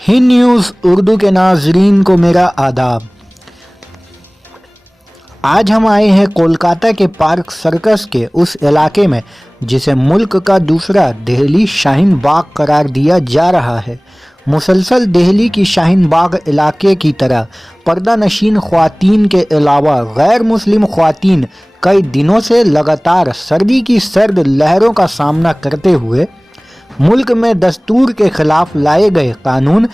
Hind news Urdu के नाजरीन को मेरा आदाब। आज हम आए हैं कोलकाता के पार्क सर्कस के उस इलाके में जिसे मुल्क का दूसरा दिल्ली शाहीन बाग करार दिया जा रहा है। मुसलसल दिल्ली की शाहीन बाग इलाके की तरह पर्दा नशीन ख्वातीन के अलावा गैर मुस्लिम ख्वातीन कई दिनों से लगातार सर्दी की सर्द लहरों का सामना करते हुए मुल्क में दस्तूर के खिलाफ लाए गए कानून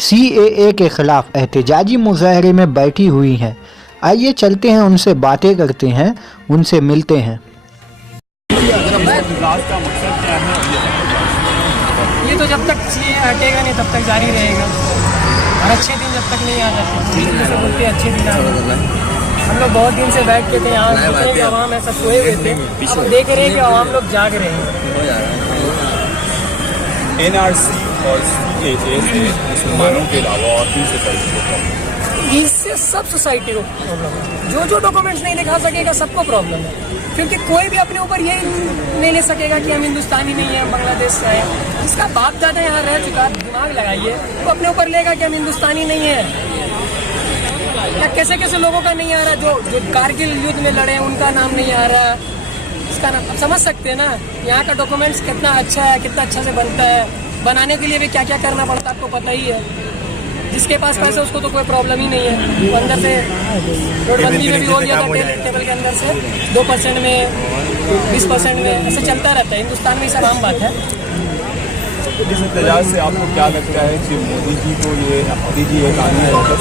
CAA के खिलाफ एहतजाजी मुजाहरे में बैठी हुई हैं। आइए चलते हैं, उनसे बातें करते हैं, उनसे मिलते हैं। ये तो जब तक ये हटेगा नहीं तब तक जारी रहेगा और अच्छे दिन जब तक नहीं आ जाते जैसे बोलते अच्छे दिन आ जाते। हम लोग बहुत दिन से बैठ के थे यहाँ, जितने भी आवाम ऐसा सोए हुए थे, अब देख रहे हैं कि आवाम लोग जाग रहे हैं। NRC और CAA से मुसलमानों के अलावा और भी सोसाइटी को प्रॉब्लम, इससे सब सोसाइटी को प्रॉब्लम है। जो डॉक्यूमेंट्स नहीं दिखा सकेगा सबको प्रॉब्लम है, क्योंकि कोई भी अपने ऊपर ये नहीं ले सकेगा कि हम हिंदुस्तानी नहीं है, बांग्लादेश से है। जिसका बाप दादा यहाँ रह चुका, दिमाग लगाइए, वो अपने ऊपर लेगा कि हम हिंदुस्तानी नहीं है। या कैसे कैसे लोगों का नहीं आ रहा, जो कारगिल युद्ध में लड़े उनका नाम नहीं आ रहा, इसका नाम आप समझ सकते हैं ना। यहाँ का डॉक्यूमेंट्स कितना अच्छा है, कितना अच्छा से बनता है, बनाने के लिए भी क्या क्या करना पड़ता है आपको पता ही है। जिसके पास पैसे उसको तो कोई प्रॉब्लम ही नहीं है। वो अंदर से नोटबंदी में भी हो गया था, टेबल के अंदर से 2% में 20% में ऐसे चलता रहता है। हिंदुस्तान में सब आम बात है। इस इत्तेजाज से आपको क्या लगता है कि मोदी जी को ये कानून वापस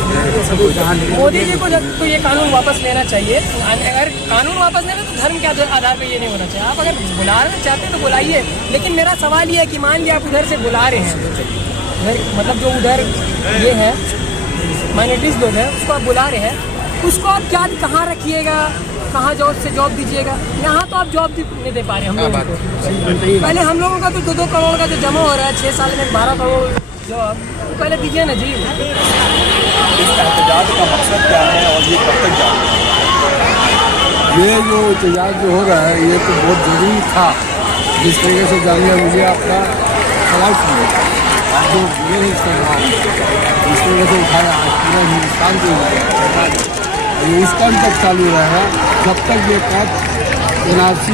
मोदी जी को तो ये कानून वापस लेना चाहिए। अगर कानून वापस लेना तो धर्म के आधार पे ये नहीं होना चाहिए। आप अगर बुलाना चाहते हैं तो बुलाइए, लेकिन मेरा सवाल ये है कि मान लिया आप उधर से बुला रहे हैं, मतलब जो उधर ये है माइनॉरिटीज लोग हैं उसको आप बुला रहे हैं, उसको आप क्या कहाँ रखिएगा, कहाँ जॉब से जॉब दीजिएगा। यहाँ तो आप जॉब नहीं दे पा रहे हम लोगों को। पहले हम लोगों का तो 2-2 करोड़ का जो जमा हो रहा है 6 साल में 12 करोड़ जॉब, तो पहले दीजिए ना जी। इस एहतजाज का मकसद क्या है और ये कब तक जाएगा? ये जो एहतजाज जो हो रहा है ये तो बहुत ज़रूरी था। जिस तरीके से जामिया मिलिया अपना सवाल सुने जो ये है इसका जवाब जिस तरीके से उठाया आज पूरा हिंदुस्तान को ये उस टाइम तक चालू रहेगा जब तक ये कैद NRC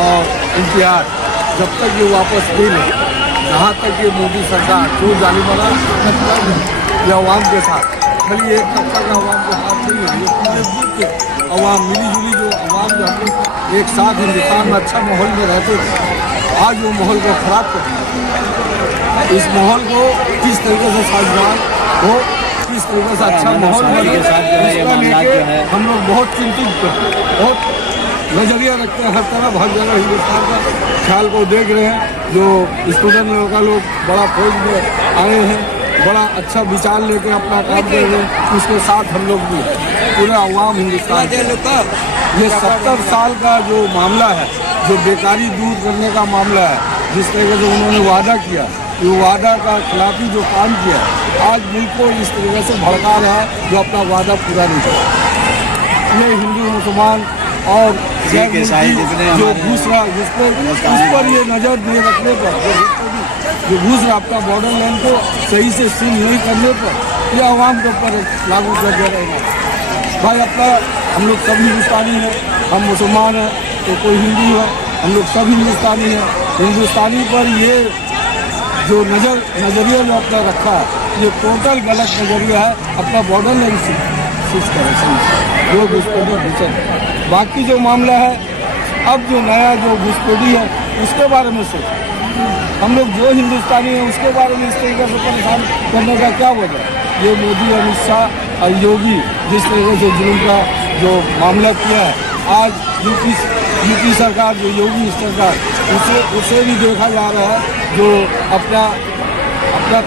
और NTR जब तक ये वापस नहीं ले, जहाँ तक ये मोदी सरकार जो जालिमाना ये अवाम के साथ खाली एक तबका का अवाम के साथ नहीं है, ये पूरे मुल्क के अवाम मिली जुली जो अवाम जो हम लोग एक साथ हिंदुस्तान में अच्छा माहौल में रहते थे, आज वो माहौल को ख़राब कर दिया। इस माहौल को किस तरीके से साझगार हो, किस तरीके से अच्छा माहौल बने, इसका लेके हम लोग बहुत चिंतित थे, बहुत नजरिया रखते हैं। हर तरफ हर जगह हिंदुस्तान का ख्याल को देख रहे हैं। जो स्टूडेंट लोग का लोग बड़ा फौज में आए हैं, बड़ा अच्छा विचार लेके अपना काम कर रहे हैं, उसके साथ हम लोग भी पूरा अवाम हिंदुस्तान। ये 70 साल का जो मामला है, जो बेकारी दूर करने का मामला है, जिस तरीके से उन्होंने वादा किया, ये वादा का खिलाफी जो काम किया, आज मुल्क को इस तरीके से भड़का रहा है जो अपना वादा पूरा नहीं कर। ये हिंदू मुसलमान और जो घूस रहा उस पर ये नज़र दे रखने पर, जो घूस रहा अपना बॉर्डर लाइन को सही से सील नहीं करने पर, यह आवाम के ऊपर लागू कर दे रहेगा। भाई अपना हम लोग सब हिंदुस्तानी हैं, हम मुसलमान हैं तो कोई हिंदू है, हम लोग सब हिंदुस्तानी हैं। हिंदुस्तानी पर ये जो नज़रिया जो अपना रखा है ये टोटल गलत नज़रिया है। अपना बॉर्डर लाइन सीज करें सही जो घुसपैठी घुसे। बाकी जो मामला है, अब जो नया जो घुसपैठी है उसके बारे में सोचें। हम लोग जो हिंदुस्तानी हैं उसके बारे में इस तरीके से परेशान करने का क्या वजह? ये मोदी, अमित शाह और योगी जिस तरीके से जुल्म का जो मामला किया है, आज यूपी सरकार जो योगी सरकार उसे भी देखा जा रहा है जो अपना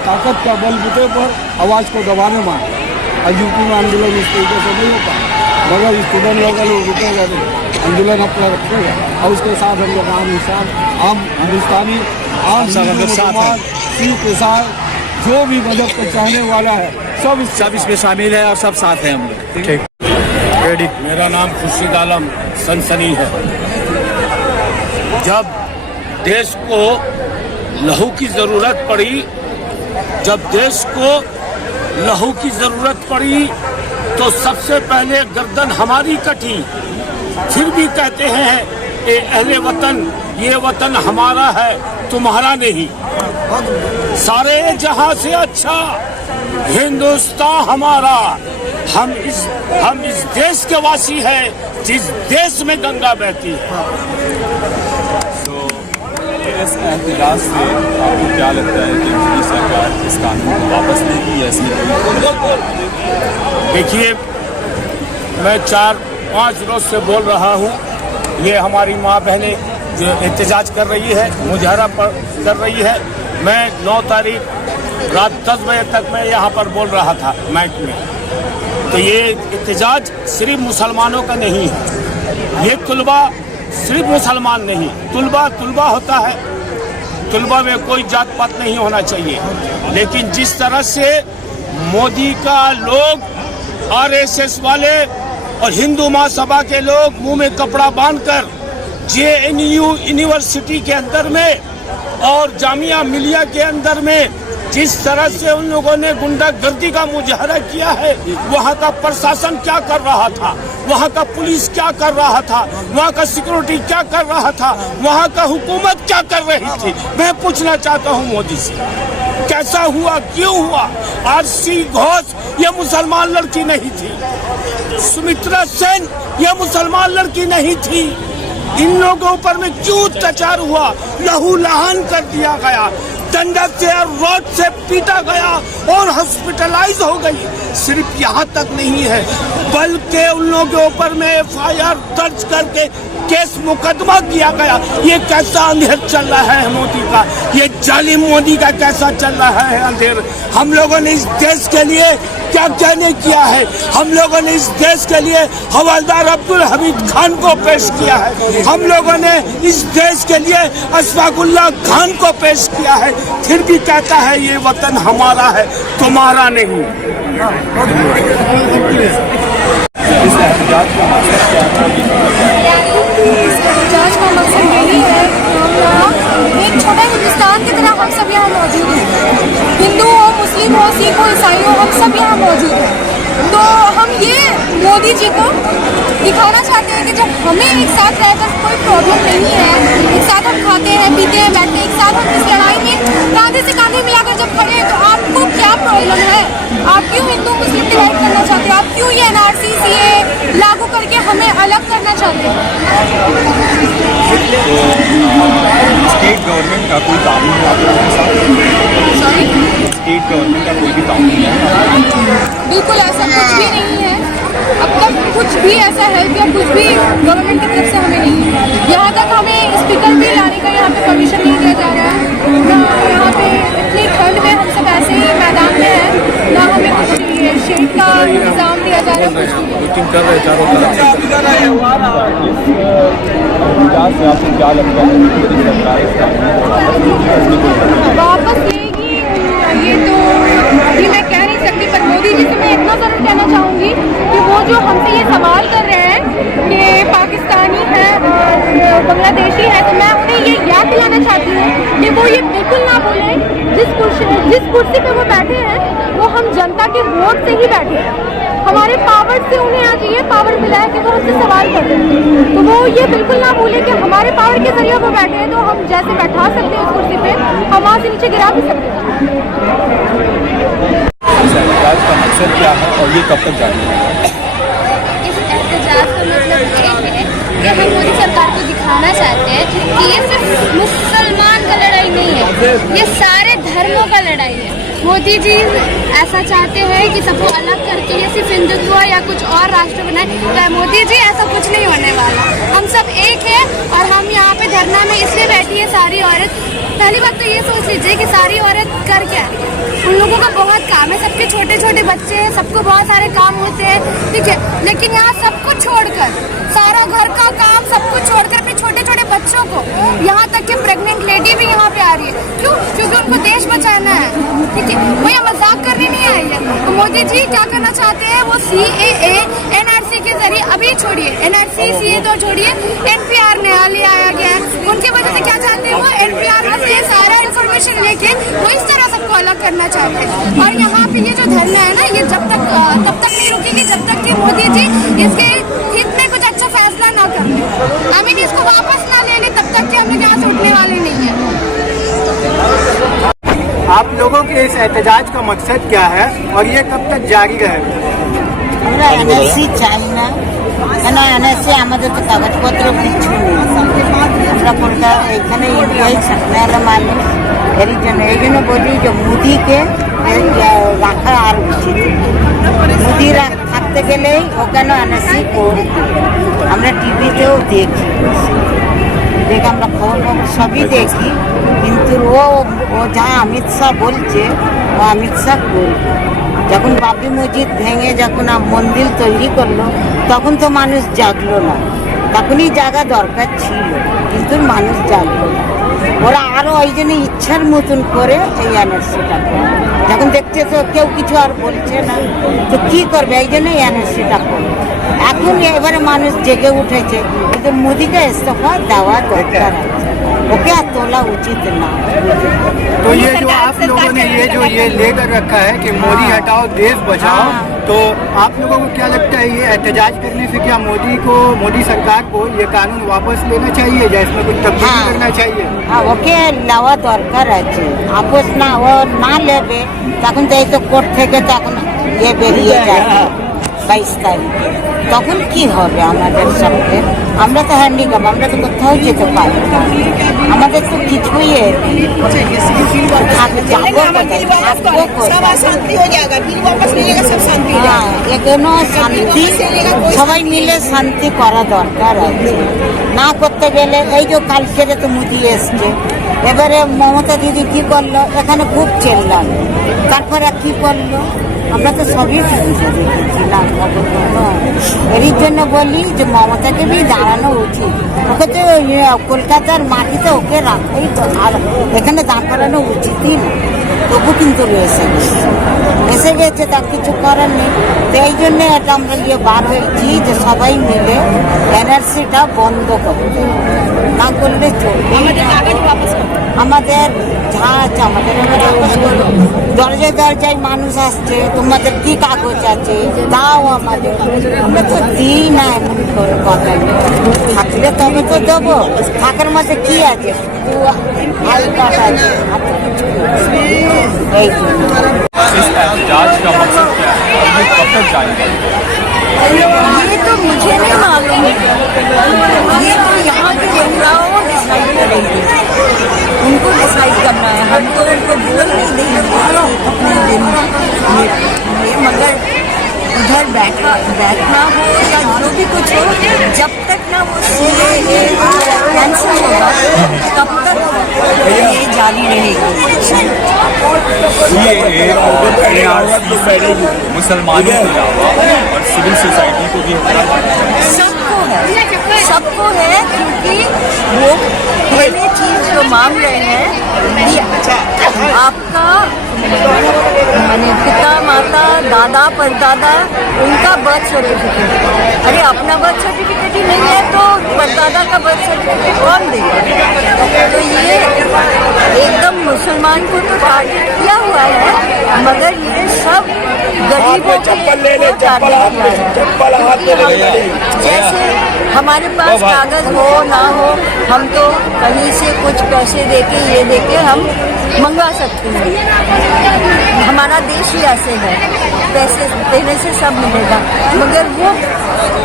ताकत का बलबूते पर आवाज़ को दबाने मांगे। और यूपी में आंदोलन इस तरीके से नहीं होता, मगर स्टूडेंट लोग रुकेगा नहीं, आंदोलन अपना रखेगा और उसके साथ हम लोग आम इंसान, आम हिंदुस्तानी, आम मुसलमान, सिख, ईसाई जो भी मदद को चाहने वाला है सब इसमें शामिल है और सब साथ हैं हम लोग। ठीक, रेडी। मेरा नाम खुर्शीद आलम सनसनी है। जब देश को लहू की ज़रूरत पड़ी जब देश को लहू की जरूरत पड़ी तो सबसे पहले गर्दन हमारी कटी, फिर भी कहते हैं ए अहले वतन, ये वतन हमारा है तुम्हारा नहीं। सारे जहां से अच्छा हिंदुस्तान हमारा। हम इस देश के वासी हैं जिस देश में गंगा बहती है। इस एहतजाज से आपको क्या लगता है कि मोदी सरकार इस कानून को वापस लेगी या इसमें देखिए, मैं 4-5 रोज से बोल रहा हूँ, ये हमारी माँ बहनें जो एहतजाज कर रही है, मुजाहरा कर रही है। मैं 9 तारीख रात 10 बजे तक मैं यहाँ पर बोल रहा था माइक में। तो ये एहतजाज सिर्फ मुसलमानों का नहीं है, ये तुलबा सिर्फ मुसलमान नहीं, तुलबा होता है। तुलबा में कोई जात पात नहीं होना चाहिए, लेकिन जिस तरह से मोदी का लोग, आरएसएस वाले और हिंदू महासभा के लोग मुंह में कपड़ा बांधकर जेएनयू यूनिवर्सिटी के अंदर में और जामिया मिलिया के अंदर में जिस तरह से उन लोगों ने गुंडागर्दी का मुजाहरा किया है, वहाँ का प्रशासन क्या कर रहा था, वहाँ का पुलिस क्या कर रहा था, वहाँ का सिक्योरिटी क्या कर रहा था, वहाँ का हुकूमत क्या कर रही थी। मैं पूछना चाहता हूँ मोदी से, कैसा हुआ, क्यों हुआ? आरसी घोष ये मुसलमान लड़की नहीं थी, सुमित्रा सेन ये मुसलमान लड़की नहीं थी। इन लोगों पर में क्यों अत्याचार हुआ, लहू लहान कर दिया गया, डंडा से और रॉड से पीटा गया और हॉस्पिटलाइज हो गई। सिर्फ यहाँ तक नहीं है, बल्कि उन लोगों के ऊपर में एफआईआर दर्ज करके केस मुकदमा किया गया। ये कैसा अंधेर चल रहा है मोदी का, ये जालिम मोदी का कैसा चल रहा है अंधेर। हम लोगों ने इस देश के लिए क्या क्या नहीं किया है। हम लोगों ने इस देश के लिए हवलदार अब्दुल हमीद खान को पेश किया है, हम लोगों ने इस देश के लिए अशफाकुल्लाह खान को पेश किया है, फिर भी कहता है ये वतन हमारा है तुम्हारा नहीं। इस एहतजाज का मकसद क्या है? इस एहतजाज का मकसद यही है कि हम यहाँ एक छोटा हिंदुस्तान की तरह हम सब यहाँ मौजूद हैं। हिंदू हो, मुस्लिम हो, सिख हो, ईसाई हो, हम सब यहाँ मौजूद हैं। तो हम ये मोदी जी को दिखाना चाहते हैं कि जब हमें एक साथ रहकर कोई प्रॉब्लम नहीं है, एक साथ हम खाते हैं, पीते हैं, बैठते हैं, एक साथ हम इस लड़ाई में कांधे से कांधे मिलाकर जब खड़े हैं, तो आपको क्या प्रॉब्लम है? आप क्यों हिंदू मुस्लिम डिवाइड करना चाहते हो? आप क्यों ये एनआरसी सीए लागू करके हमें अलग करना चाहते हो? स्टेट गवर्नमेंट का कोई कानून है आपके साथ? सॉरी, स्टेट गवर्नमेंट का कोई भी कानून है? बिल्कुल ऐसा कुछ भी नहीं है। अब तक कुछ भी ऐसा हेल्प या कुछ भी गवर्नमेंट की तरफ से हमें नहीं है। यहाँ तक हमें स्पीकर भी लाने का यहाँ पे परमिशन नहीं दिया जा रहा है। यहाँ पे इतनी ठंड में हम सब ऐसे ही मैदान में हैं, ना हमें कुछ शेड का इंतजाम दिया जा रहा है। मीटिंग कर रहे चारों तरफ। एहतजाज से आपको क्या लगता है कि सरकार इस कानून को वापस लेगी? ये तो अभी मैं कह नहीं सकती, पर मोदी जी से मैं इतना ज़रूर कहना चाहूँगी कि वो जो हमसे ये सवाल कर रहे हैं कि पाकिस्तानी है और बांग्लादेशी है, तो मैं उन्हें ये याद दिलाना चाहती हूँ कि वो ये बिल्कुल ना बोलें। जिस कुर्सी पे वो बैठे हैं वो हम जनता के वोट से ही बैठे हैं। हमारे पावर से उन्हें आज ये पावर मिला है कि वो हमसे सवाल कर रहे हैं, तो वो ये बिल्कुल ना बोले कि हमारे पावर के जरिए वो बैठे हैं, तो हम जैसे बैठा सकते हैं उस कुर्सी पे, हम वहाँ से नीचे गिरा भी सकते हैं। इस एहतजाज का मकसद क्या है और ये कब तक जारी है? इस एहतजाज का मतलब ये है कि हम मोदी सरकार को दिखाना चाहते हैं कि ये सिर्फ मुसलमान का लड़ाई नहीं है, ये सारे धर्मों का लड़ाई है। मोदी जी ऐसा चाहते हैं कि सबको अलग करके ये सिर्फ हिंदुत्व या कुछ और राष्ट्र बनाए। मोदी जी ऐसा कुछ नहीं होने वाला, हम सब एक है। और हम यहाँ पे धरना में इसलिए बैठी है सारी औरत। पहली बात तो ये सोच लीजिए कि सारी औरत कर क्या रही है। उन लोगों का बहुत काम है, सबके छोटे छोटे बच्चे हैं, सबको बहुत सारे काम होते हैं, ठीक है। लेकिन यहाँ सबको छोड़कर सारा घर का काम सब कुछ छोड़कर अपने छोटे छोटे बच्चों को, यहाँ तक कि प्रेग्नेंट लेडी भी यहाँ पे आ रही है। क्यों? क्योंकि उनको देश बचाना है, ठीक है। वो यहाँ मजाक करने नहीं आई है। तो मोदी जी क्या करना चाहते हैं, वो CAA NRC के जरिए, अभी छोड़िए NRC CAA तो छोड़िए, NPR नया ले आया गया है। उनकी वजह से क्या चाहते हैं, वो NPR में से सारा इन्फॉर्मेशन लेके वो इस तरह सबको अलग करना चाहते हैं। और यहाँ पे ये जो धरना है ना, ये जब तक तब तक नहीं रुकेगी जब तक कि मोदी जी इसके हित में कुछ अच्छा फैसला ना कर ले। अमीन इसको वापस ना ले ले, तब तक कि हम लोग यहाँ से उठने वाले नहीं है। आप लोगों के इस एहतजाज का मकसद क्या है और ये कब तक जारी रहेगा? আমরা এনআরসি চাই না, কেন এনআরসি আমাদের তো কাগজপত্র কিছু নেই। আমরা কলকাতা এখানে ইন্ডিয়ায় থাকলে মানুষ এই জন্য বলি যে মোদিকে রাখা আর উচিত। মোদি থাকতে গেলেই ও কেন এনআরসি করবে, আমরা টিভিতেও দেখি, দেখ আমরা খবর সবই দেখি, কিন্তু ও যা অমিত শাহ বলছে ও অমিত শাহ করবে। যখন বাবরি মসজিদ ভেঙে যখন মন্দির তৈরি করলো তখন তো মানুষ জাগলো না, তখনই জাগা দরকার ছিল, কিন্তু মানুষ জাগলো না। ওরা আরও ওই জন্য ইচ্ছার মতন করে এই এনআরসিটা করে, যখন দেখছে তো কেউ কিছু আর বলছে না, তো কী করবে, এই জন্যই এনআরসিটা করবে। এখন এবারে মানুষ জেগে উঠেছে, কিন্তু মোদিকে ইস্তফা দেওয়া দরকার আছে, ओके तोला उचित ना। तो ये जो आप लोगों ने ये लेकर रखा है कि मोदी हटाओ देश बचाओ, तो आप लोगों को क्या लगता है ये एहतजाज करने से क्या मोदी सरकार को ये कानून वापस लेना चाहिए या इसमें कुछ तब्दीली करना चाहिए? हाँ, ओके लेवा दरकार আছে। আপোষ না ও না নেবে তখন তো এই তো কোর্ট থেকে তখন এ বেরিয়ে যাবে 22 তারিখ, তখন কি হবে আমাদের সাথে? আমরা তো হ্যান্ডিক্যাপ, আমরা তো কোথাও যেতে পারি না, আমাদের তো কিছুই এখনো শান্তি সবাই মিলে শান্তি করা দরকার আছে। না করতে গেলে এই যে কালকে তো মোদি এসছে, এবারে মমতা দিদি কি করলো, এখানে খুব চেল্লাম, তারপরে কি করলো আমরা তো সবই দেখেছিলাম। এর জন্য বলি যে মমতাকে বি দাঁড়ানো উচিত, ওকে তো কলকাতার মাটিতে ওকে রাখাই তো, আর এখানে দাঁড় করানো উচিতই না। তবু কিন্তু এসে গেছে, তার কিছু করার নেই। তো এই জন্য এটা আমরা বার হয়েছি যে সবাই মিলে এনআরসিটা বন্ধ করতে, না করলে চলবে। আমাদের যা আছে আমাদের দরজায় দরজায় মানুষ আসছে, তোমাদের কি কাগজ আছে দাও আমাদের, আমরা তো দিই না। এমন করে কথা থাকলে তবে তো দেবো, থাকার মধ্যে কি আছে, এই इस एहतजाज का मकसद क्या है और ये कब तक जारी रहेगा? ये तो मुझे नहीं मालूम, ये तो यहाँ के महिलाओं डिसाइड करेंगे, उनको डिसाइड करना है। हम तो उनको बोल नहीं देंगे अपने दिन में, मगर उधर बैठना हो या जो भी कुछ हो, जब तक ना वो CAA कैंसिल होगा तब तक ये जारी रहेगी। मुसलमानों के अलावा और सिविल सोसाइटी को भी सबको है, क्योंकि वो पहली चीज जो मांग रहे हैं कि आपका माने पिता माता दादा परदादा उनका बर्थ सर्टिफिकेट, अरे अपना बर्थ सर्टिफिकेट ही नहीं है तो परदादा का बर्थ सर्टिफिकेट कौन देगा? तो ये एकदम मुसलमान को तो टारगेट किया हुआ है, मगर ये सब गरीबों के जैसे हमारे पास कागज हो ना हो, हम तो कहीं से कुछ पैसे देके ये देके हम मंगा सकते हैं। हमारा देश ही ऐसे है, पैसे देने से सब मिलेगा, मगर वो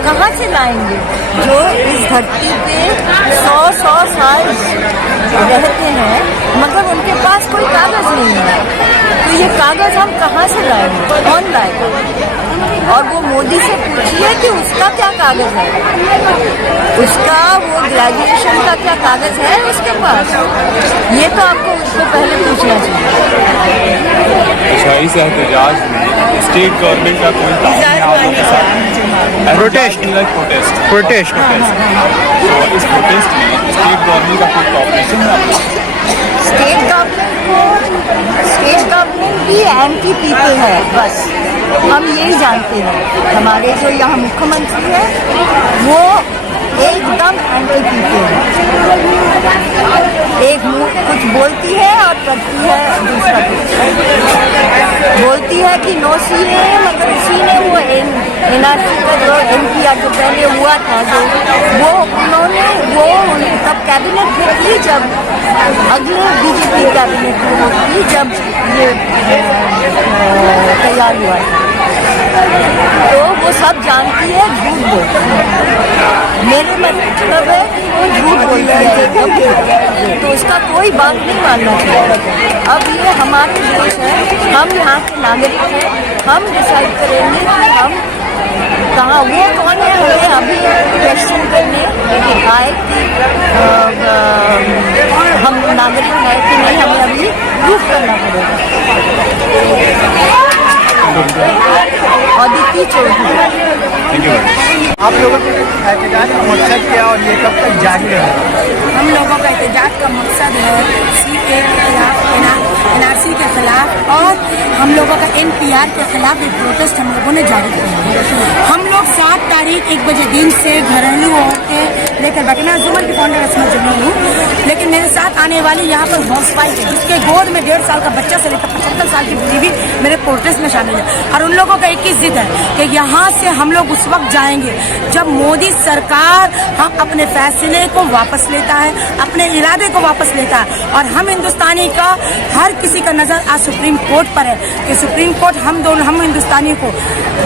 कहाँ से लाएंगे जो इस धरती पे 100 साल रहते हैं, मगर उनके पास कोई कागज नहीं है। तो ये कागज हम कहाँ से लाएंगे, कौन लाएगा? और वो मोदी से पूछिए कि उसका क्या कागज है, उसका वो ग्रेजुएशन का क्या कागज है उसके पास, ये तो आपको उसको पहले पूछना चाहिए। इस एहतजाज में स्टेट गवर्नमेंट का कोई ताउन है आप लोगों के साथ? प्रोटेस्ट तो इस प्रोटेस्ट में स्टेट गवर्नमेंट का कोई कॉपरेशन है आपका? स्टेट गवर्नमेंट भी एंटी पीपल है, बस हम यही जानते हैं। हमारे जो यहाँ मुख्यमंत्री है वो एकदम एंटी पीपल है। एक मुँह कुछ बोलती है और करती है दूसरा कुछ। बोलती है कि नो सीए, मगर उसी ने वो NRC का जो NPR जो पहले हुआ था जो वो उन्होंने वो तब कैबिनेट में थी, जब अगले BJP कैबिनेट में थी, जब ये तैयार हुआ था। तो वो सब जानती है, झूठ बोलती है। मेरे मतलब है कि वो झूठ बोलती है, तो उसका कोई बात नहीं मानना चाहिए। अब ये हमारे देश है, हम यहाँ के नागरिक हैं, हम डिसाइड करेंगे कि हम कहाँ, वो कौन है हमें अभी क्वेश्चन करने आए कि हम नागरिक हैं कि नहीं, हमें अभी प्रूफ करना पड़ेगा। अदिति चौधरी। आप लोगों के एहतजाज का मकसद क्या और ये कब तक जारी रहेगा? हम लोगों का एहतजाज का मकसद है CA के खिलाफ, NRC के खिलाफ और हम लोगों का NPR के खिलाफ एक प्रोटेस्ट हम लोगों ने जारी किया है। हम लोग 7 तारीख 1 बजे दिन से घरेलू औरतें लेकर बैठे। मैं जुमन की फाउंडर असमत जमीन हूँ, लेकिन मेरे साथ आने वाली यहाँ पर हाउसवाइफ है जिसके गोद में 1.5 साल का बच्चा से लेकर 75 साल की बीवी मेरे प्रोटेस्ट में शामिल है। और उन लोगों का एक ही जिद है कि यहाँ से हम लोग उस वक्त जाएंगे जब मोदी सरकार हम अपने फैसले को वापस लेता है, अपने इरादे को वापस लेता है। और हम हिंदुस्तानी का हर किसी का नजर आज सुप्रीम कोर्ट पर है कि सुप्रीम कोर्ट हम हिंदुस्तानी को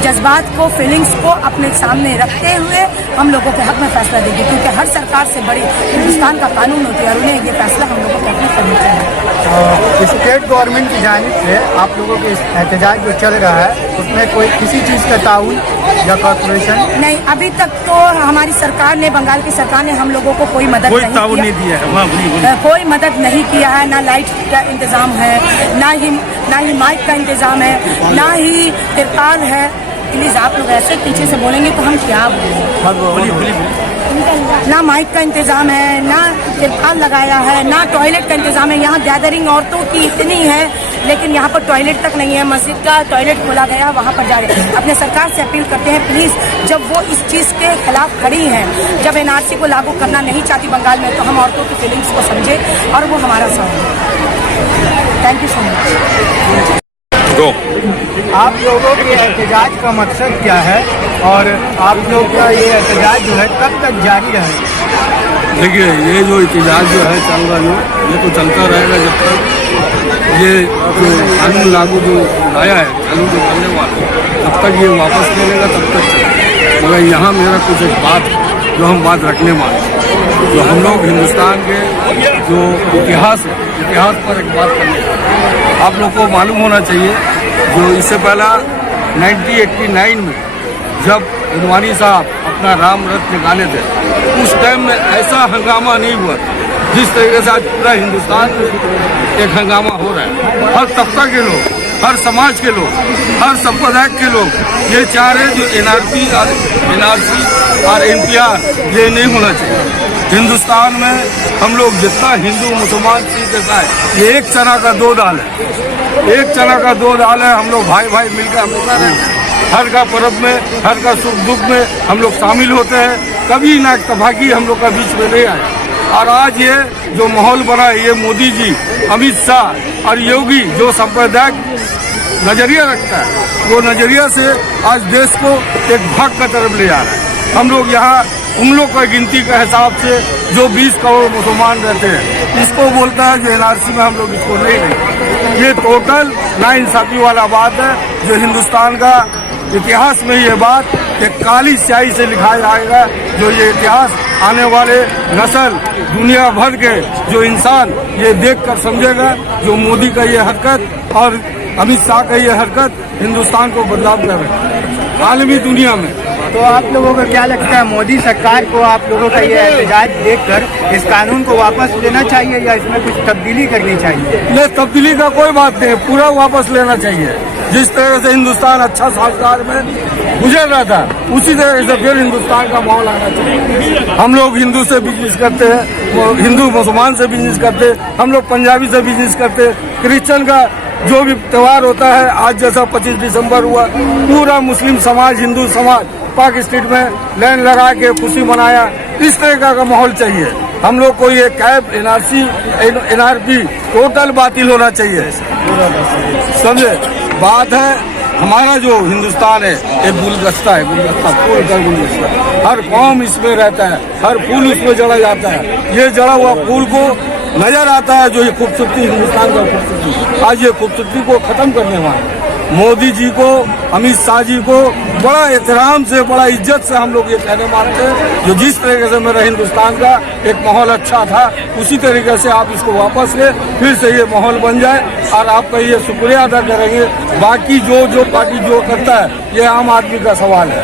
जज्बात को, फीलिंग्स को अपने सामने रखते हुए हम लोगों के हक में फैसला देगी, क्योंकि हर सरकार से बड़ी हिंदुस्तान का कानून होती है और उन्हें ये फैसला हम लोगों को अपने करना चाहिए। स्टेट गवर्नमेंट की जानिब से आप लोगों के एहतजाज जो चल रहा है उसमें कोई किसी चीज़ का ताउन या कॉर्पोरेशन? नहीं, अभी तक तो हमारी सरकार ने, बंगाल की सरकार ने हम लोगों को कोई मदद नहीं दिया है। कोई मदद नहीं किया है, ना लाइट का इंतजाम है, ना ही माइक का इंतजाम है, ना ही तिरपाल है। प्लीज आप लोग ऐसे पीछे से बोलेंगे तो हम क्या बोलें? ना माइक का इंतजाम है, ना तिरपाल लगाया है, ना टॉयलेट का इंतजाम है। यहाँ गैदरिंग औरतों की इतनी है, लेकिन यहाँ पर टॉयलेट तक नहीं है। मस्जिद का टॉयलेट खोला गया, वहाँ पर जा रहे हैं। अपने सरकार से अपील करते हैं प्लीज, जब वो इस चीज़ के खिलाफ खड़ी हैं, जब NRC को लागू करना नहीं चाहती बंगाल में, तो हम औरतों की फीलिंग्स को समझे और वो हमारा साथ है। Thank you so much. आप लोगों के एहतजाज का मकसद क्या है और आप लोग का ये एहतजाज जो है कब तक जारी रहेगा? देखिए, ये जो एहतजाज जो है चल रहा है, ये तो चलता रहेगा जब तक ये जो कानून लागू जो लाया है, चालू जो करने वाला, तब तक ये वापस ले लेगा, तब तक चलेगा। मगर यहाँ मेरा कुछ एक बात जो हम बात रखने वाले, जो हम लोग हिंदुस्तान के जो इतिहास है, इतिहास पर एक बात करने, आप लोग को मालूम होना चाहिए, जो इससे पहला 1989 में जब अडवाणी साहब अपना राम रथ निकाले थे, उस टाइम में ऐसा हंगामा नहीं हुआ जिस तरीके से आज पूरा हिंदुस्तान में एक हंगामा हो रहा है। हर तबका के लोग, हर समाज के लोग, हर संप्रदाय के लोग ये चाह रहे हैं जो NRC और NPR ये नहीं होना चाहिए। हिंदुस्तान में हम लोग जितना हिंदू, मुसलमान, सिख, ईसाई, ये एक चना का 2 दाल है, एक चना का 2 दाल है। हम लोग भाई भाई मिलकर हमेशा रहते हैं। हर का पर्व में, हर का सुख दुख में हम लोग शामिल होते हैं। कभी ना तफाकी हम लोग का बीच में नहीं आए। और आज ये जो माहौल बना है, ये मोदी जी, अमित शाह और योगी जो सांप्रदायिक नजरिया रखता है, वो नजरिया से आज देश को एक भाग का तरफ ले जा रहा है। हम लोग यहाँ उन लोग का गिनती के हिसाब से जो 20 करोड़ मुसलमान रहते हैं, इसको बोलता है जो NRC में हम लोग इसको नहीं लेंगे। ये टोटल नाइंसाफी वाला बात है, जो हिंदुस्तान का इतिहास में ये बात एक काली स्याही से लिखा जाएगा, जो ये इतिहास आने वाले नस्ल, दुनिया भर के जो इंसान ये देखकर समझेगा, जो मोदी का ये हरकत और अमित शाह का ये हरकत हिंदुस्तान को बदलाव कर रहे हैं। आलमी दुनिया में। तो आप लोगों को क्या लगता है, मोदी सरकार को आप लोगों का ये एहतजाज देखकर इस कानून को वापस लेना चाहिए या इसमें कुछ तब्दीली करनी चाहिए? नहीं, तब्दीली का कोई बात नहीं, पूरा वापस लेना चाहिए। जिस तरह से हिंदुस्तान अच्छा संस्कार में गुजर रहा था, उसी तरह से फिर हिंदुस्तान का माहौल आना चाहिए। हम लोग हिंदू से बिजनेस करते हैं, हिंदू मुसलमान से बिजनेस करते हैं, हम लोग पंजाबी से बिजनेस करते हैं, क्रिश्चियन का जो भी त्यौहार होता है, आज जैसा 25 दिसंबर हुआ, पूरा मुस्लिम समाज, हिंदू समाज पाक स्ट्रीट में लाइन लगा के खुशी मनाया। इस तरह का माहौल चाहिए। हम लोग को ये कैब, एनआरसी, एनआरपी टोटल बातिल होना चाहिए, समझे। बात है हमारा जो हिंदुस्तान है एक गुलदस्ता है, गुलदस्ता फूल का गुलदस्ता, हर कौम इसमें रहता है, हर फूल उसमें जड़ा जाता है। ये जड़ा हुआ फूल को नजर आता है जो ये खूबसूरती, हिंदुस्तान का खूबसूरती, आज ये खूबसूरती को खत्म करने वाले मोदी जी को, अमित शाह जी को बड़ा एहतराम से, बड़ा इज्जत से हम लोग ये कहने मानते हैं, जो जिस तरीके से मेरा हिंदुस्तान का एक माहौल अच्छा था, उसी तरीके से आप इसको वापस ले, फिर से ये माहौल बन जाए और आपका ये शुक्रिया अदा करेंगे। बाकी जो पार्टी जो करता है, ये आम आदमी का सवाल है,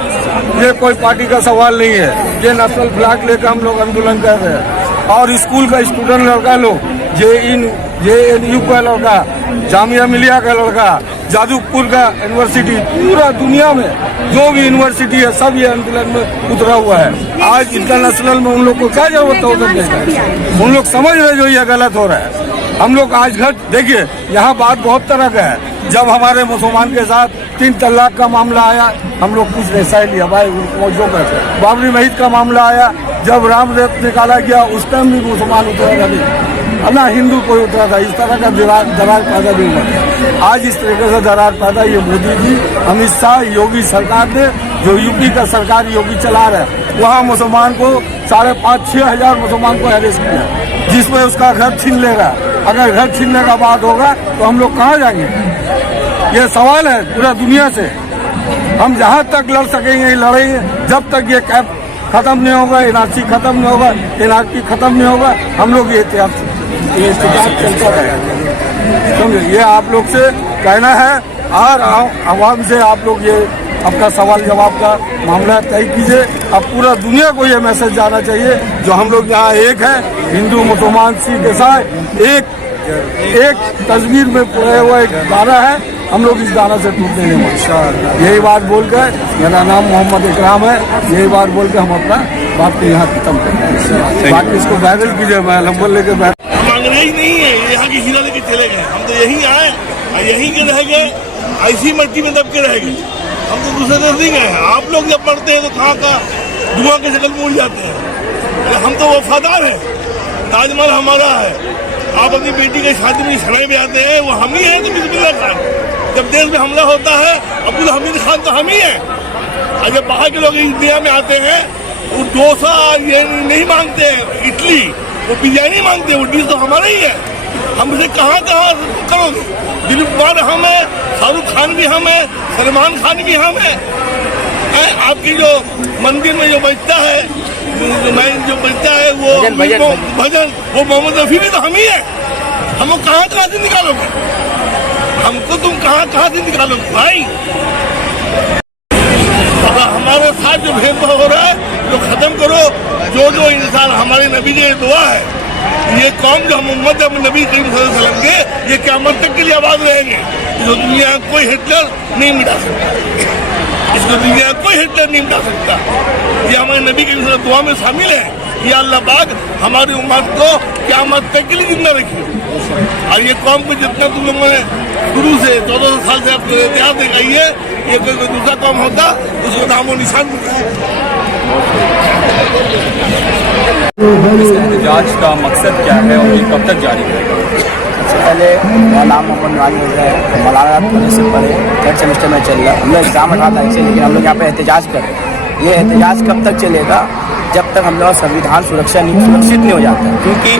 ये कोई पार्टी का सवाल नहीं है। ये नेशनल फ्लैग लेकर हम लोग आंदोलन कर रहे हैं और स्कूल का स्टूडेंट लड़का लोग, JNU का लड़का, जामिया मिलिया का लड़का, जादूपुर का यूनिवर्सिटी, पूरा दुनिया में जो भी यूनिवर्सिटी है सब ये आंदोलन में उतरा हुआ है। आज इंटरनेशनल में उन लोग को क्या जरूरत है उतरने का? उन लोग समझ रहे जो ये गलत हो रहा है। हम लोग आज देखिए, यहाँ बात बहुत तरह का है। जब हमारे मुसलमान के साथ 3 तलाक का मामला आया, हम लोग कुछ ऐसा ही लिया भाई, जो कहते बाबरी मस्जिद का मामला आया, जब राम रथ निकाला गया, उस टाइम भी मुसलमान उतरा था, ना हिंदू कोई उतरा था। इस तरह का दरार पैदा नहीं हुआ। आज इस तरीके से दरार पैदा ये मोदी जी, अमित शाह, योगी सरकार ने, जो यूपी का सरकार योगी चला रहा है, वहाँ मुसलमान को 5,500-6 हजार मुसलमान को अरेस्ट किया, जिसमें उसका घर छीन लेगा। अगर घर छीनने का बात होगा तो हम लोग कहाँ जाएंगे? ये सवाल है पूरा दुनिया से। हम जहाँ तक लड़ सकेंगे लड़ेंगे, जब तक ये कैब खत्म नहीं होगा, एनआरसी खत्म नहीं होगा, एनआरपी खत्म नहीं होगा, हम लोग ये एहतजाज चलता रहेगा। समझे, ये आप लोग से कहना है और आवाम से आप लोग ये अपना सवाल जवाब का मामला तय कीजिए। अब पूरा दुनिया को ये मैसेज जाना चाहिए जो हम लोग यहाँ एक है, हिंदू मुसलमान सिख ईसाई एक तस्वीर में पुराया हुआ एक दाना है, हम लोग इस दाना से टूटने नहीं वाले। यही बात बोलकर, मेरा नाम मोहम्मद इकराम है, यही बात बोलकर हम अपना बात को यहाँ खत्म करें। बाकी इसको वायरल कीजिए, मैं नंबर लेके मांगना ही नहीं है, यहाँ की हीरा लेके चले गए। हम तो यहीं आए और यहीं के रह गए, ऐसी मिट्टी में दब के रह गए। हम तो दूसरे देश नहीं गए। आप लोग जब पढ़ते हैं तो कहाँ का धुआं की शक्ल भूल जाते हैं। हम तो वफादार हैं, ताजमहल हमारा है। आप अपनी बेटी की शादी में सराय में आते हैं, वो हम ही हैं। तो बिस्मिल्लाह खान, जब देश में हमला होता है, अब्दुल हमीद खान तो हम ही हैं। और जब बाहर के लोग इंडिया में आते हैं, वो डोसा ये नहीं मांगते हैं, इडली, वो बिरयानी मांगते हैं, वो डिश तो हमारा ही है। हम इसे कहाँ करोगे? दिलीप कुमार हम है, शाहरुख खान भी हम है, सलमान खान भी हम है। आपकी जो मंदिर में जो बजता है, जो बजता है वो भजन, वो मोहम्मद रफी भी तो हम ही है। हम कहाँ से निकालोगे? हमको तुम कहाँ से निकालोगे भाई? हमारे साथ जो भेदभाव हो रहा है तो खत्म करो। जो इंसान, हमारे नबी की दुआ है, ये कौम जो हम उम्मत है नबी करीम सल्लल्लाहु अलैहि वसल्लम के, ये क़यामत तक के लिए आबाद रहेंगे। जो दुनिया में कोई हिटलर नहीं मिटा सकता, इसको दुनिया में कोई हिटलर नहीं मिटा सकता। ये हमारे नबी की दुआ में शामिल है। या अल्लाह पाक हमारी उम्मत को क़यामत तक के लिए जिंदा रखिए। और ये कौम को जितना तुम लोगों ने शुरू से 1400 साल से अब इतिहास दिखाई है, ये कोई दूसरा कौम होता उसको नामो निशान एहतजाज का मकसद क्या है और ये कब तक जारी रहेगा? सबसे पहले मेरा नाम मोहम्मद नवाज मिर्जा है, मौलाना कॉलेज से पढ़े 3rd सेमेस्टर में चल रहा है। हम लोग एग्जाम हटा था इसे, लेकिन हम लोग यहाँ पे एहतजाज कर रहे हैं। ये एहतजाज कब तक चलेगा? जब तक हम लोग संविधान सुरक्षित नहीं हो जाता है। क्योंकि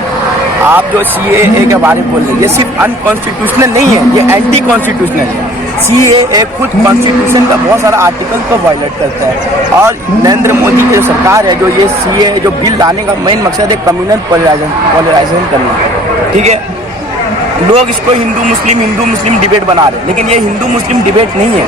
आप जो CAA के बारे में बोल रहे हैं, ये सिर्फ अनकॉन्स्टिट्यूशनल नहीं है, ये एंटी कॉन्स्टिट्यूशनल है। CAA खुद कॉन्स्टिट्यूशन का बहुत सारा आर्टिकल को वायलेट करता है। और नरेंद्र मोदी की जो सरकार है, जो ये CAA जो बिल लाने का मेन मकसद है कम्युनल पोलराइजेशन करना, ठीक है। लोग इसको हिंदू मुस्लिम डिबेट बना रहे हैं, लेकिन ये हिंदू मुस्लिम डिबेट नहीं है।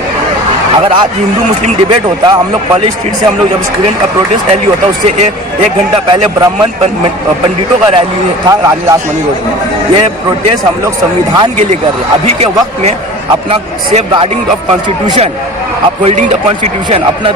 अगर आज हिंदू मुस्लिम डिबेट होता, हम लोग कॉलेज स्ट्रीट से हम लोग जब स्टूडेंट का प्रोटेस्ट रैली होता उससे एक घंटा पहले ब्राह्मण पंडितों का रैली था रानीदास मनी रोड में। ये प्रोटेस्ट हम लोग संविधान के लिए कर रहे हैं। अभी के वक्त में अपना safeguarding of constitution, upholding the constitution, अपना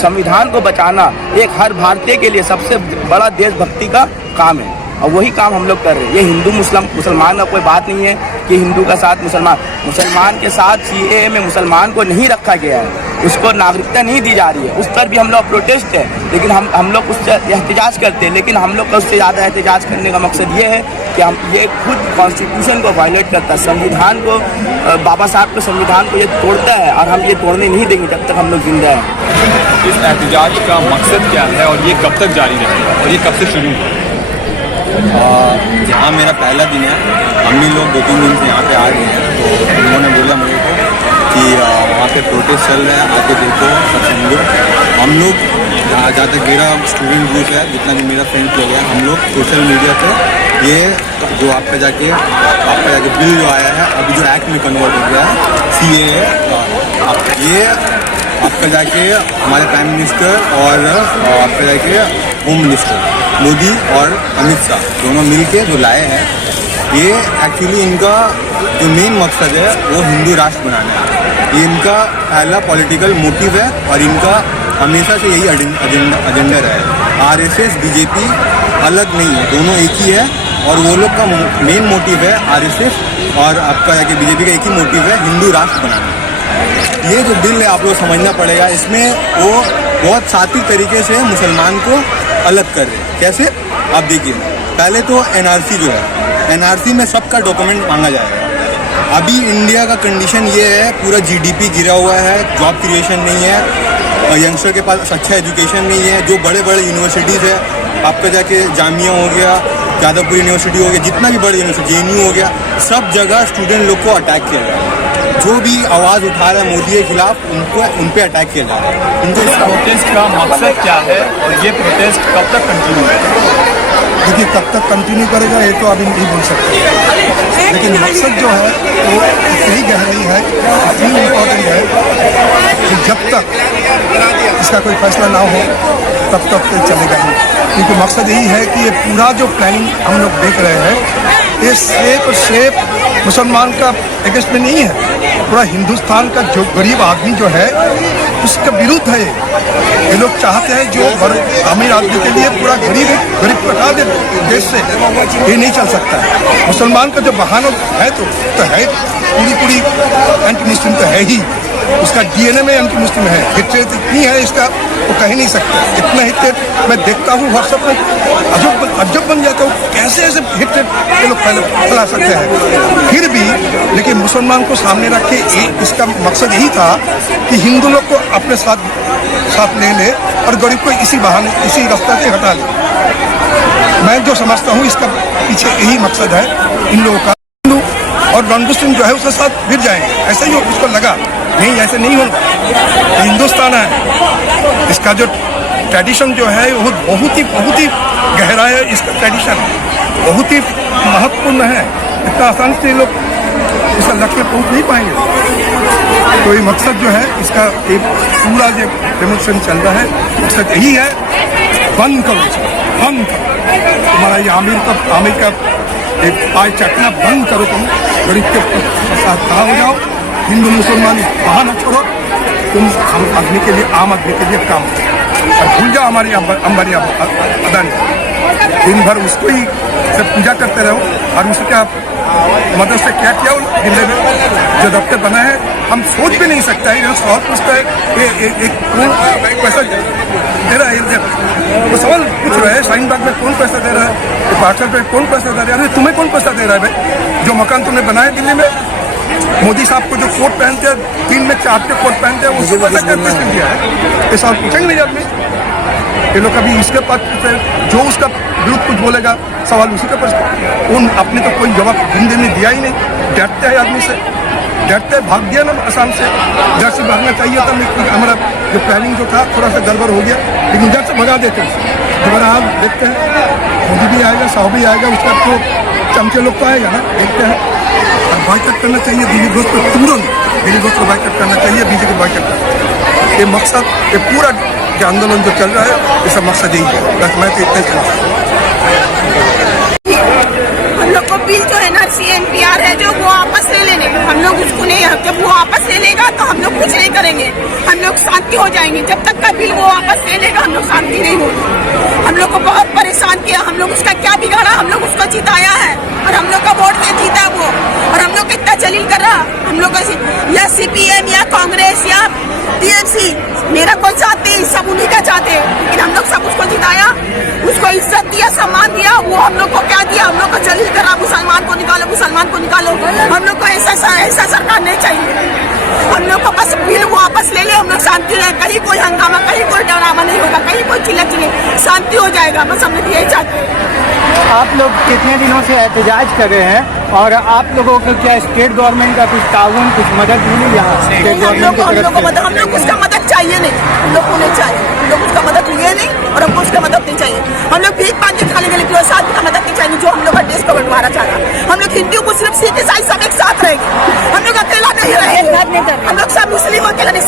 संविधान को बचाना एक हर भारतीय के लिए सबसे बड़ा देशभक्ति का काम है और वही काम हम लोग कर रहे हैं। ये हिंदू मुसलमान का कोई बात नहीं है कि हिंदू का साथ मुसलमान के साथ सीएए में मुसलमान को नहीं रखा गया है, उसको नागरिकता नहीं दी जा रही है, उस पर भी हम लोग प्रोटेस्ट है। लेकिन हम लोग उससे एहतजाज करते हैं, लेकिन हम लोग का उससे ज़्यादा एहतजाज करने का मकसद ये है कि हम ये खुद कॉन्स्टिट्यूशन को वायलेट करता है, संविधान को, बाबा साहब के संविधान को ये तोड़ता है और हम ये तोड़ने नहीं देंगे जब तक हम लोग जिंदा हैं। इस एहतजाज का मकसद क्या है और ये कब तक जारी रहेगा और ये कब से शुरू हुआ? यहाँ मेरा पहला दिन है, हम भी लोग 2-3 दिन से यहाँ पे आ गए हैं, तो उन्होंने बोला मुझे को कि वहाँ पे प्रोटेस्ट चल रहा है, आके देखो सब समझो। हम लोग जहाँ तक मेरा स्टूडेंट ग्रुप है, जितना भी मेरा फ्रेंड्स लोग हैं, हम लोग सोशल मीडिया पे ये जो आपका जाके बिल जो आया है, अभी जो एक्ट में कन्वर्ट हो गया है CAA, ये आपका जाके हमारे प्राइम मिनिस्टर और आपका जाके होम मिनिस्टर मोदी और अमित शाह दोनों मिलके जो लाए हैं, ये एक्चुअली इनका जो मेन मकसद है वो हिंदू राष्ट्र बनाना है। ये इनका पहला पॉलिटिकल मोटिव है और इनका हमेशा से यही एजेंडा रहा है। RSS BJP अलग नहीं है, दोनों एक ही है और वो लोग का मेन मोटिव है RSS और आपका जाके BJP का एक ही मोटिव है हिंदू राष्ट्र बनाना। ये जो बिल है आप लोग समझना पड़ेगा, इसमें वो बहुत सात्विक तरीके से मुसलमान को अलग कर रहे हैं। कैसे? आप देखिए, पहले तो NRC जो है, NRC में सबका डॉक्यूमेंट मांगा जाएगा। अभी इंडिया का कंडीशन ये है, पूरा GDP गिरा हुआ है, जॉब क्रिएशन नहीं है, यंगस्टर के पास अच्छा एजुकेशन नहीं है। जो बड़े बड़े यूनिवर्सिटीज़ है, आपका जाके जामिया हो गया, जादवपुर यूनिवर्सिटी हो गया, जितना भी बड़े यूनिवर्सिटी JNU हो गया, सब जगह स्टूडेंट लोग को अटैक किया जा रहा है। जो भी आवाज़ उठा रहा है मोदी के खिलाफ, उन पे अटैक किया जा रहा है। इनके इस प्रोटेस्ट का मकसद क्या है और ये प्रोटेस्ट कब तक कंटिन्यू है? देखिए, कब तक कंटिन्यू करेगा ये तो अभी नहीं बोल सकते, लेकिन मकसद जो है वो इतनी गहराई है, इतनी इम्पोर्टेंट है कि जब तक इसका कोई फैसला ना हो तब तक तो चलेगा नहीं। क्योंकि मकसद यही है कि ये पूरा जो प्लानिंग हम लोग देख रहे हैं, ये सिर्फ और सिर्फ मुसलमान का अगेंस्ट में नहीं है, पूरा हिंदुस्तान का जो गरीब आदमी जो है उसके विरुद्ध है। ये लोग चाहते हैं जो अमीर आदमी के लिए पूरा गरीब कटा दे देश से, ये नहीं चल सकता है। मुसलमान का जो बहाना है तो है, पूरी एंटी मुस्लिम तो है ही, उसका DNA में एंटी मुस्लिम है। हिटलेट इतनी है इसका वो कह नहीं सकता। इतना हिटलेट मैं देखता हूँ व्हाट्सएप में, अजब बन जाता हूँ कैसे ऐसे हिटलेट ये लोग फैला सकते हैं। फिर भी लेकिन मुसलमान को सामने रख के इसका मकसद यही था कि हिंदू लोग को अपने साथ ले और गरीब को इसी बहाने इसी रास्ते से हटा ले। मैं जो समझता हूँ इसका पीछे यही मकसद है इन लोगों का। हिंदू और नॉन मुस्लिम जो है उसके साथ भिड़ जाएंगे, ऐसा ही उसको लगा नहीं, ऐसे नहीं होगा। हिंदुस्तान है, इसका जो ट्रेडिशन जो है वो बहुत ही गहरा है। इसका ट्रेडिशन बहुत ही महत्वपूर्ण है, इतना आसान से लोग इसका लक्ष्य पहुंच नहीं पाएंगे। तो ये मकसद जो है इसका एक पूरा जो डेमोन्स्ट्रेशन चल रहा है, मकसद यही है बंद करो, तुम्हारा ये आमिर का एक पाय चटना बंद करो, तुम गरीब के साथ खड़ा हो जाओ, हिंदू मुसलमान बहाना छोड़ो, तुम आम आदमी के लिए काम करो और भूल जाओ हमारी अंबानी अदानी। दिन भर उसको ही सब पूजा करते रहो और उसका मदद से क्या किया दिल्ली में जो दफ्तर बना है, हम सोच भी नहीं सकता है। सवाल पूछता है एक कौन पैसा दे रहा है, वो सवाल पूछ रहा है शाहीन बाग में कौन पैसा दे रहा है, पार्सल पे कौन पैसा दे रहा है, तुम्हें कौन पैसा दे रहा है भाई? जो मकान तुमने बनाया दिल्ली में, मोदी साहब को जो कोट पहनते हैं, 3 में 4 के कोट पहनते हैं, उसको पैसा कैसे दिया है? ये सवाल पूछेंगे नहीं आदमी। ये लोग कभी इसके पास जो उसका विरुद्ध कुछ बोलेगा सवाल उसी के पास, उन अपने तो कोई जवाब हिंदी में दिया ही नहीं। डरते हैं आदमी से, डरते भाग गया ना आसाम से, डर से भागना चाहिए था। हमारा जो प्लानिंग जो था थोड़ा सा गड़बड़ हो गया, लेकिन डर से भगा देते हैं। दोबारा आप देखते हैं मोदी भी आएगा, शाह भी आएगा, उसका तो चमचे लोग तो आएगा ना, देखते हैं। और बाइकआउट करना चाहिए दिल्ली घोष पर तुरंत। विरोध को बाइकआउट करना चाहिए, बीजेपी बाइकआउट करना चाहिए। ये मकसद, ये पूरा जो आंदोलन जो चल रहा है, इसका मकसद यही है। बस मैं तो इतना ही कहना चाहता हूँ। हम लोग को बिल जो है ना CMPR है जो वो वापस ले लेने, हम लोग उसको नहीं, जब वो वापस ले लेगा तो हम लोग कुछ नहीं करेंगे, हम लोग शांति हो जाएंगे। जब तक का बिल वो वापस ले लेगा हम लोग शांति नहीं होगी। हम लोग को बहुत परेशान किया, हम लोग उसका क्या बिगाड़ा, हम लोग उसको जिताया है और हम लोग का वोट से जीता वो, और हम लोग कितना जलील कर रहा, हम लोग या CPM या कांग्रेस या TMC, मेरा कोई साथ नहीं, सब उन्हीं का चाहते हैं, लेकिन हम लोग सब उसको जिताया, उसको इज्जत दिया, सम्मान दिया। वो हम लोग को क्या दिया, हम लोग को जलील करा, मुसलमान को निकालो, मुसलमान को निकालो। हम लोग को ऐसा सरकार नहीं चाहिए। हम लोग को बस बिल वापस ले ले, हम लोग शांति रहे, कहीं कोई हंगामा, कहीं कोई ड्रामा नहीं होगा, कहीं कोई चिल्ला चिल्ली, शांति हो जाएगा, बस हम लोग यही चाहते हैं। आप लोग कितने दिनों से एहतजाज कर रहे हैं और आप लोगों को क्या स्टेट गवर्नमेंट का कुछ ताउन, कुछ मदद मिली यहाँ स्टेट गवर्नमेंट की तरफ से? हम लोग उसका मदद चाहिए नहीं, हम लोग को नहीं चाहिए, हम लोग उसका मदद लिए नहीं और हमको उसका मदद नहीं चाहिए। हम लोग भीख मांग के खाने के लिए साथ का मदद नहीं चाहिए, जो हम लोग का देश को बंटवारा चाह रहा। हम लोग हिंदू मुस्लिम सिख ईसाई सब एक साथ रहेंगे, हम लोग अकेला नहीं रहेंगे, हम लोग सब मुस्लिम अकेला नहीं,